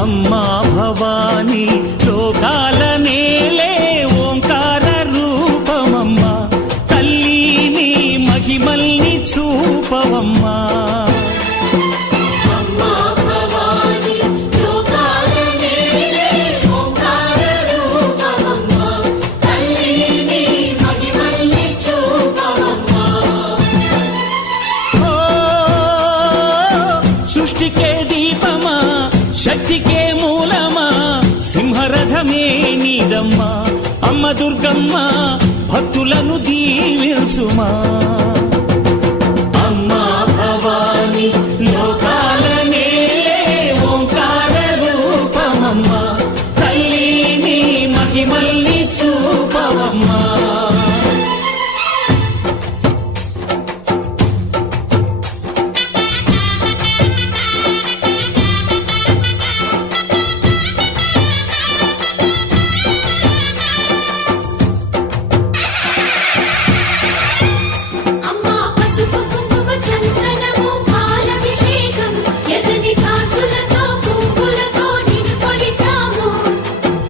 అమ్మా భవానీ లోకాల నేలే ఓంకార రూపమమ్మా, తల్లి నీ మహిమల్ని చూపవమ్మా. సృష్టికే దీపమా, శక్తికే మూలమా, సింహరథమే నీదమ్మా. అమ్మ దుర్గమ్మ భక్తులను దీవించుమా.